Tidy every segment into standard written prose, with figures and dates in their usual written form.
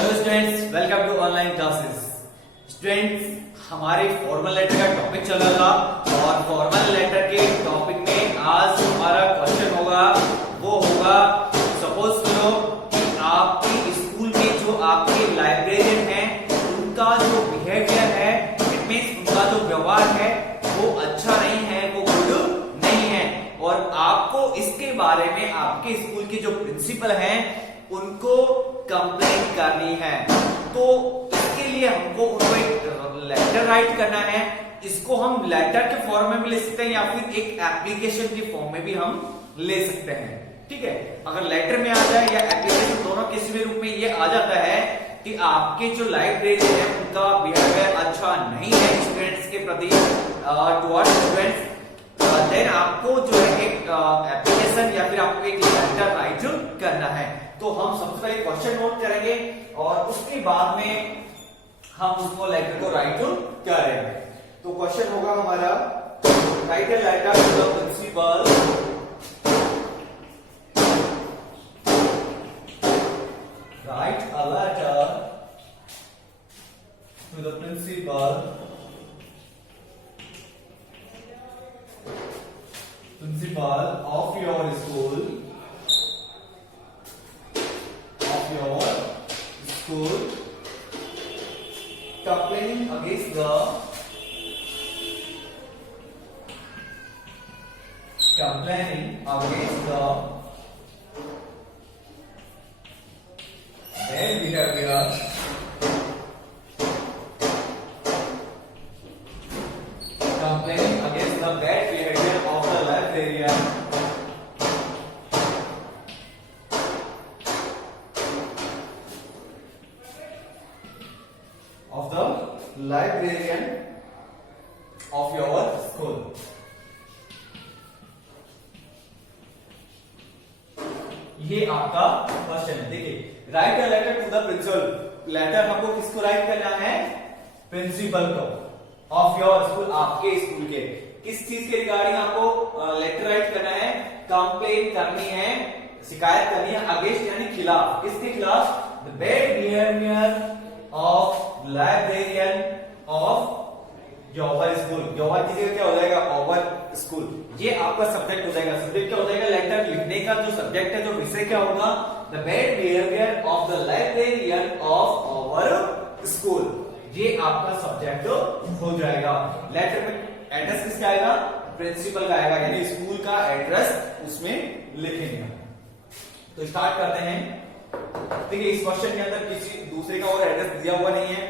Hello students, welcome to online classes. Students, हमारे formal letter का topic चल रहा था और फॉर्मल लेटर के टॉपिक में आज हमारा क्वेश्चन होगा, वो होगा सपोज करो कि आपके स्कूल में जो आपके लाइब्रेरियन हैं उनका जो बिहेवियर है, इट मींस उनका जो व्यवहार है वो अच्छा नहीं है, वो गुड नहीं है और आपको इसके बारे में आपके स्कूल के जो प्रिंसिपल हैं उनको कंप्लेंट करनी है। तो इसके लिए हमको उनको एक लेटर राइट करना है। इसको हम लेटर के फॉर्म में भी ले सकते हैं या फिर एक एप्लीकेशन के फॉर्म में भी हम ले सकते हैं। ठीक है, अगर लेटर में आ जाए या एप्लीकेशन, दोनों किसी भी रूप में ये आ जाता है कि आपके जो लाइब्रेरी है उनका बिहेवियर अच्छा नहीं है स्टूडेंट्स के प्रति, टुवर्ड्स स्टूडेंट्स, देन आपको जो है एक एप्लीकेशन या फिर आपको एक लेटर राइट करना है। तो हम सबसे पहले क्वेश्चन नोट करेंगे और उसके बाद में हम उसको लेटर को राइट करेंगे। तो क्वेश्चन होगा हमारा, write a letter to the principal write a letter to the principal of your school complaining against the bad behavior of the librarian of your school। ये आपका क्वेश्चन है। देखिए, write a letter to the principal, letter हमको किसको write करना है? Principal को, of your school, आपके स्कूल के। किस चीज के रिगार्डिंग आपको लेटर राइट करना है? कंप्लेन करनी है, शिकायत करनी है अगेंस्ट यानी खिलाफ। किसके खिलाफ? The bad behaviour of librarian of your school. Your की जगह क्या हो जाएगा? Over school. ये आपका सब्जेक्ट हो जाएगा। सब्जेक्ट क्या हो जाएगा? लेटर लिखने का जो सब्जेक्ट है, जो विषय क्या होगा? The bad behaviour of the librarian of our school. ये आपका सब्जेक्ट हो जाएगा। लेटर में एड्रेस किसका आएगा? प्रिंसिपल का आएगा, यानी स्कूल का एड्रेस उसमें लिखेंगे। तो स्टार्ट करते हैं। देखिए, इस क्वेश्चन के अंदर किसी दूसरे का और एड्रेस दिया हुआ नहीं है,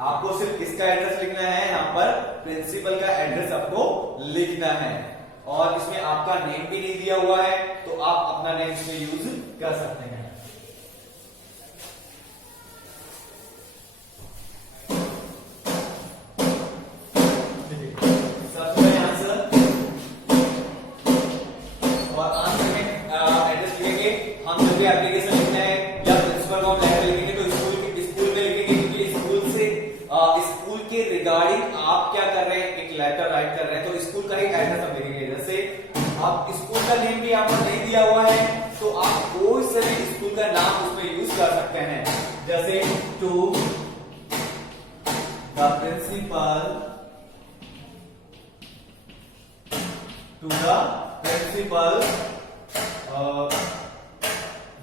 आपको सिर्फ किसका एड्रेस लिखना है? यहाँ पर प्रिंसिपल का एड्रेस आपको लिखना है और इसमें आपका नेम भी नहीं दिया हुआ है, तो आप अपना नेम इसमें यूज कर सकते हैं। सबसे पहले आंसर और आंसर में एड्रेस लिखेंगे। हम जब भी एप्लीकेशन लिखना है या प्रिंसिपल को हम लेटर लिखेंगे तो स्कूल में लिखेंगे, क्योंकि स्कूल के रिगार्डिंग आप क्या कर रहे हैं? एक लेटर राइट कर रहे हैं, तो स्कूल का ही एड्रेस हम लिखेंगे। जैसे आप स्कूल का नेम भी यहाँ पर नहीं दिया हुआ है तो आप कोई से भी स्कूल का नाम उसमें यूज कर सकते हैं। जैसे to the principal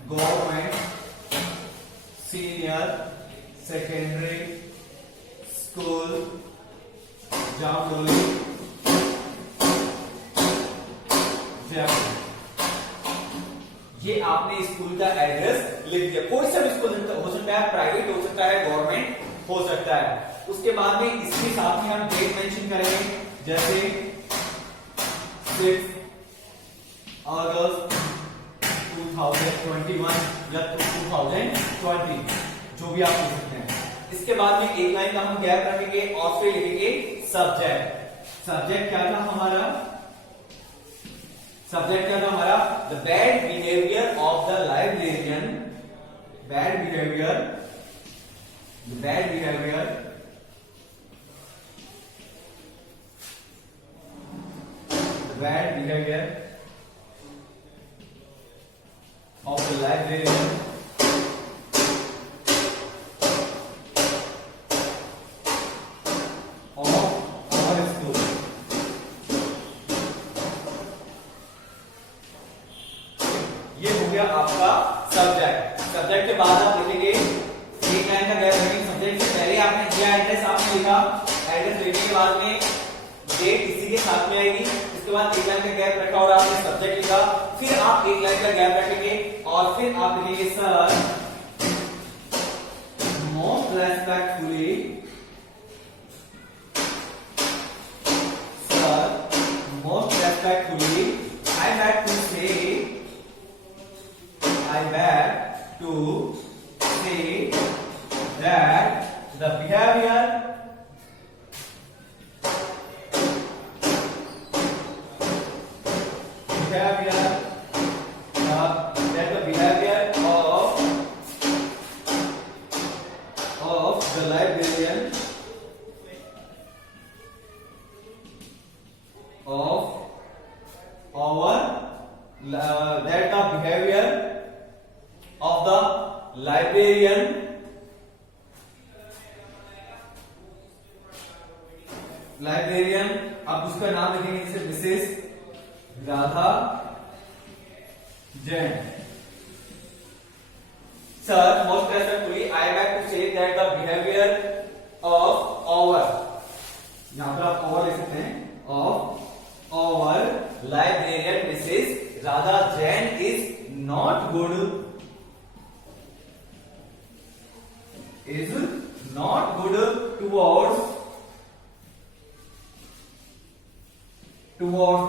government senior secondary school Jamdoli Jaipur. ये आपने स्कूल का एड्रेस लिख दिया। कोई सा भी स्कूल हो सकता है, प्राइवेट हो सकता है, गवर्नमेंट हो सकता है। उसके बाद में इसके साथ में हम डेट मेंशन करेंगे, जैसे 6 अगस्त 2021 या 2020, जो भी आप लिख सकते हैं। इसके बाद में एक लाइन का हम गैप रखेंगे और फिर लिखेंगे सब्जेक्ट। सब्जेक्ट क्या था हमारा? सब्जेक्ट क्या था हमारा? The bad behaviour of the librarian, bad behaviour, the bad behaviour of the librarian subject के बाद आप लिखेंगे एक लाइन का गैप रखेंगे। सब्जेक्ट से पहले आपने दिया एड्रेस, आपने लिखा एड्रेस लिखने के बाद में डेट इसी के साथ में आएगी। उसके बाद एक लाइन का गैप रखा और आपने सब्जेक्ट लिखा, फिर आप एक लाइन का गैप रखेंगे और फिर आप लिखेंगे sir most respectfully, most respectfully, I beg to say that the behavior of the librarian librarian आप उसका नाम लिखेंगे जैसे Mrs Radha Jain. Sir most respectfully I beg to say that the behaviour of our, यहां पर आप आवर लिख सकते हैं, of our librarian Mrs Radha Jain is not good, towards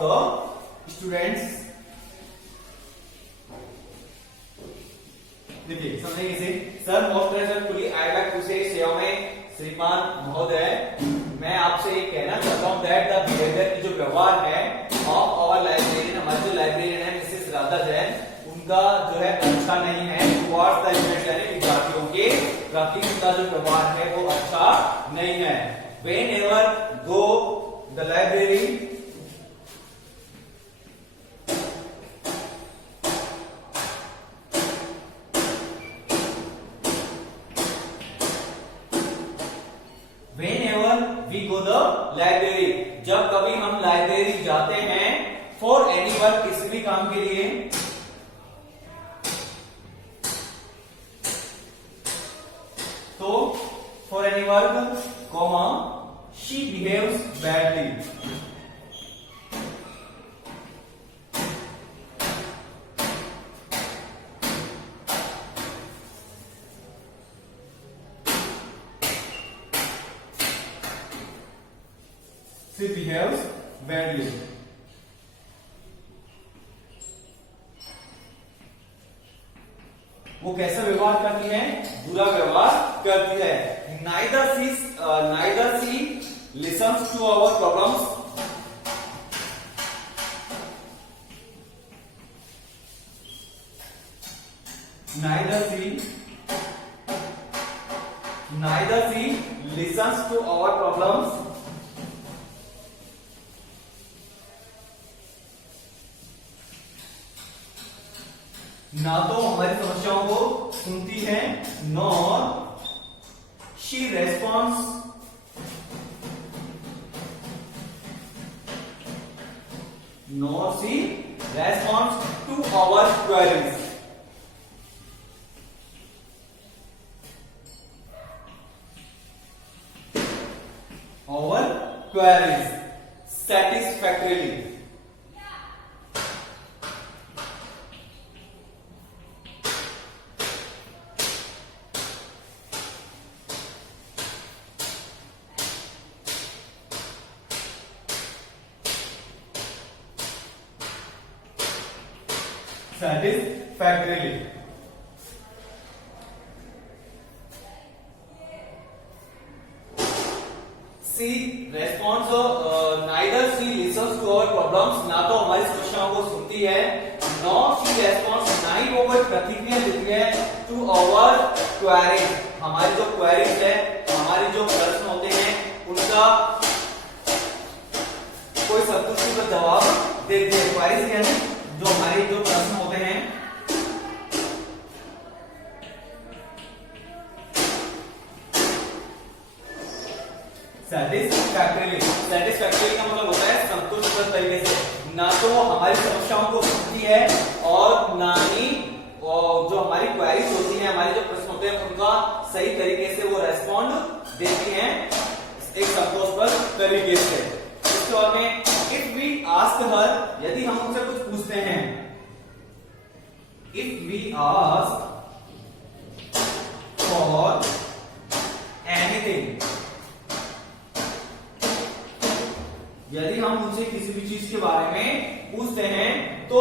the students, देखिए समझेंगे इसे। Sir most respectfully I like to say श्रीमान महोदय, मैं आपसे ये कहना चाहता हूं दैट द बिहेवियर की जो व्यवहार है ऑफ आवर लाइब्रेरियन, हमारे जो लाइब्रेरियन है मिसेस राधा जैन, उनका जो है अच्छा नहीं है टुवर्ड्स द स्टूडेंट्स यानी विद्यार्थियों के प्रति उनका जो व्यवहार है वो अच्छा नहीं है। Whenever go the library, whenever we go the library, जब कभी हम लाइब्रेरी जाते हैं, for any work किसी भी काम के लिए, तो for any work, comma she behaves badly, she behaves badly। वो कैसा व्यवहार करती है? बुरा व्यवहार करती है। Neither she listens to our problems, neither she listens to our problems, ना तो हमारी समस्याओं को सुनती है, nor she responds to our queries, satisfactorily। satisfactorily। she responds, neither she listens to our problems, ना तो हमारी समस्याओं को सुनती है, nor she responds, ना ही वो कोई प्रतिक्रिया देती है to our queries, हमारी जो queries है, हमारी जो प्रश्न होते हैं उनका कोई संतुष्टि का जवाब देती है। queries क्या है? जो हमारे जो प्रश्न होते हैं satisfactorily का मतलब होता है संतुष्ट तरीके से, ना तो हमारी समस्याओं को सुनती है और और ना ही जो हमारी क्वेरीज होती है, हमारे जो प्रश्न होते हैं उनका सही तरीके से वो रेस्पॉन्ड देती हैं एक संतोषप्रद तरीके से। इसके बाद में इफ वी आस्क हर, यदि हम उनसे कुछ पूछते हैं, if we ask for anything, यदि हम उनसे किसी भी चीज के बारे में पूछते हैं तो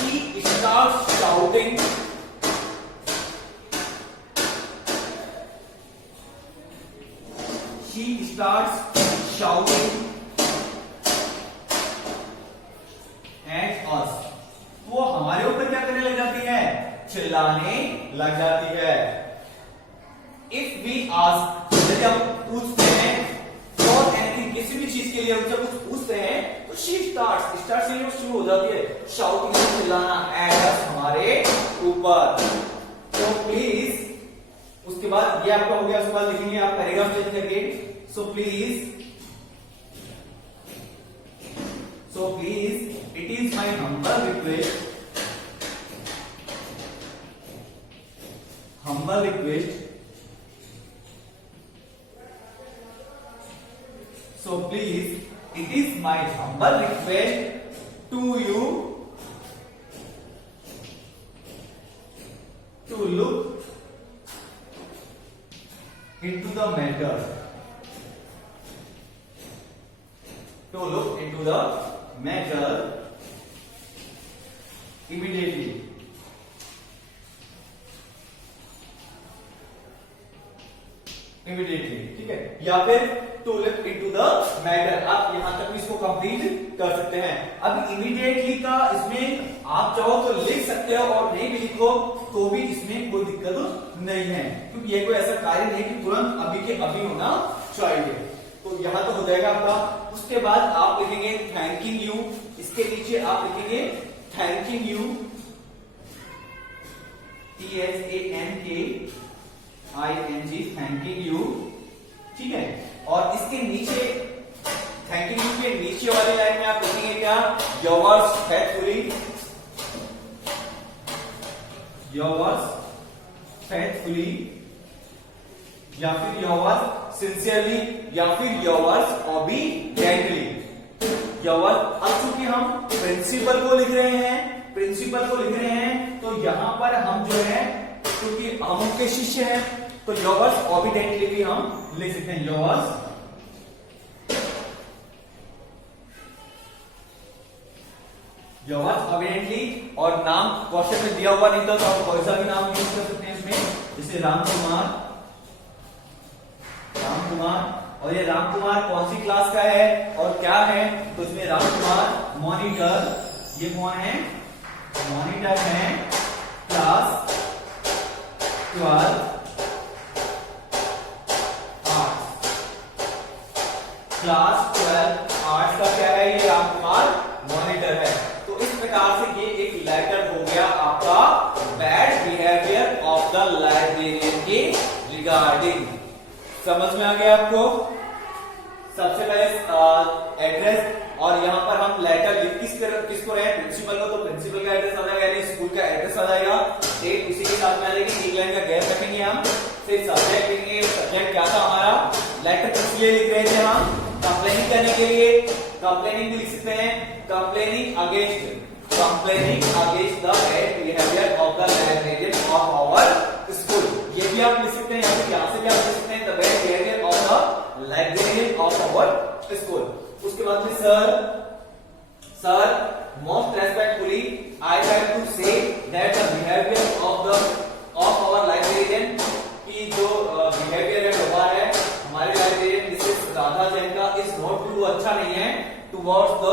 she starts shouting, she starts shouting at us, वो हमारे ऊपर क्या करने लग जाती है, चिल्लाने लग जाती है। इफ वी आस्क, यदि हम पूछते हैं फॉर एनीथिंग, किसी भी चीज के लिए उनसे कुछ पूछते हैं तो शी स्टार्ट से वो शुरू हो जाती है शाउटिंग, चिल्लाना, एट अस, हमारे ऊपर। तो प्लीज, उसके बाद ये आपका हो गया, उसके बाद लिखेंगे आप पैराग्राफ चेंज करके, so please it is my humble request, so please it is my humble request to you to look into the matter, immediately, ठीक है, या फिर to look into the matter, आप यहां तक भी इसको कंप्लीट कर सकते हैं। अब इमीडिएटली का इसमें आप चाहो तो लिख सकते हो और नहीं भी लिखो तो भी इसमें कोई दिक्कत नहीं है, क्योंकि ये कोई ऐसा कार्य नहीं कि तुरंत अभी के अभी होना चाहिए। तो यहां तो हो जाएगा आपका। उसके बाद आप लिखेंगे थैंकिंग यू, इसके नीचे आप लिखेंगे thanking you, THANKING, thanking you, ठीक है। और इसके नीचे थैंकिंग यू के नीचे वाली लाइन में आप लिखेंगे क्या, योर्स फेथफुली, या फिर योर्स सिंसियरली, या फिर योर्स ओबीडिएंटली, योर्स। अब चूंकि हम प्रिंसिपल को लिख रहे हैं तो यहां पर हम जो है, क्योंकि हम उनके शिष्य हैं तो योर्स ओबीडिएंटली भी हम लिख सकते हैं, योर्स ओबीडिएंटली। और नाम क्वेश्चन में दिया हुआ नहीं था तो आप कोई सा भी नाम यूज कर सकते हैं इसमें, जैसे राम कुमार। और ये राम कुमार कौन सी क्लास का है और क्या है, तो इसमें राम कुमार मॉनिटर, ये कौन है, मॉनिटर है क्लास 12 आर्ट्स का क्या है, ये राम कुमार मॉनिटर है। तो इस प्रकार से ये एक लेटर हो गया आपका bad behaviour of the librarian के रिगार्डिंग। समझ में आ गया आपको। सबसे पहले एड्रेस, और यहाँ पर हम लेटर लिख किसको रहे, प्रिंसिपल को, तो प्रिंसिपल का एड्रेस आ जाएगा, यानी स्कूल का एड्रेस आ जाएगा। डेट इसी के साथ में आ जाएगी, एक लाइन का गैप रखेंगे हम। फिर सब्जेक्ट लिखेंगे, सब्जेक्ट क्या था हमारा, लेटर किस लिए लिख रहे थे हम, कंप्लेनिंग करने के लिए, कंप्लेनिंग भी लिख सकते हैं, complaining against the bad behaviour of the librarian of our school, ये भी आप लिख सकते हैं। या फिर यहां से भी आप लिख सकते हैं the bad behaviour of the librarian of our school. उसके बाद में sir most respectfully I have to say that the behaviour of our librarian, की जो बिहेवियर है, व्यवहार है हमारे लाइब्रेरियन मिसेस राधा जैन का, इज नॉट टू, अच्छा नहीं है, टुवर्ड्स द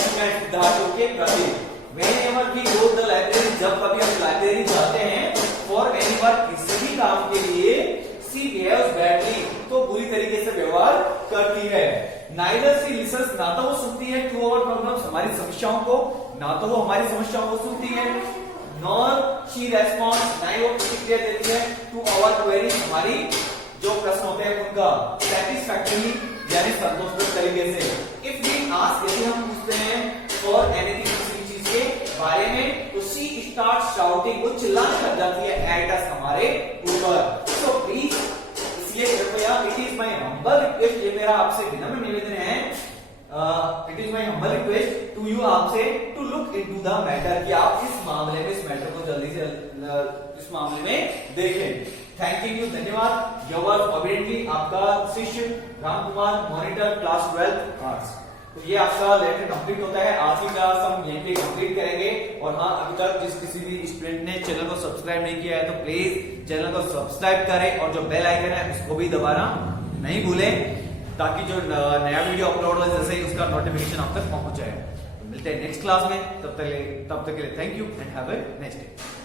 स्टूडेंट, विद्यार्थियों के प्रति। Whenever we go the library, जब कभी हम लाइब्रेरी जाते हैं, फॉर एनी वर्क, किसी भी काम के लिए, सी बिहेव्स बैडली, तो बुरी तरीके से व्यवहार करती है। नाइदर सी लिसन्स, ना तो वो सुनती है, टू आवर प्रॉब्लम्स, हमारी समस्याओं को, ना तो वो हमारी समस्याओं को सुनती है, नॉर शी रेस्पॉन्ड्स, ना ही वो प्रतिक्रिया देती है, टू आवर क्वेरीज, हमारी जो प्रश्न होते हैं उनका, सैटिस्फैक्टरी, यानी संतोषजनक तरीके से। इफ वी आस्क, यदि हम पूछते हैं फॉर एनीथिंग, किसी चीज के बारे में, तो शी स्टार्ट शाउटिंग, वो चिल्लाने लग जाती है एट अस, हमारे ऊपर। सो प्लीज, इसलिए कृपया, it is my humble request, ये मेरा आपसे विनम्र निवेदन है, it is my humble request to you, आपसे to look into the matter, कि आप इस मामले में, इस मैटर को जल्दी से इस मामले में देखें। थैंक यू, धन्यवाद। योर ऑब्वियसली आपका शिष्य Ram Kumar, monitor class 12 arts. तो ये आपका लेटर कंप्लीट होता है, आज की क्लास हम यहीं पे कंप्लीट करेंगे। और हाँ, अभी तक जिस किसी भी स्टूडेंट ने चैनल को सब्सक्राइब नहीं किया है तो प्लीज चैनल को सब्सक्राइब करें और जो बेल आइकन है उसको भी दबाना नहीं भूलें, ताकि जो नया वीडियो अपलोड हो जैसे ही उसका नोटिफिकेशन आप तक पहुंच जाए। तो मिलते हैं नेक्स्ट क्लास में, तब तक के लिए thank you and have a nice day.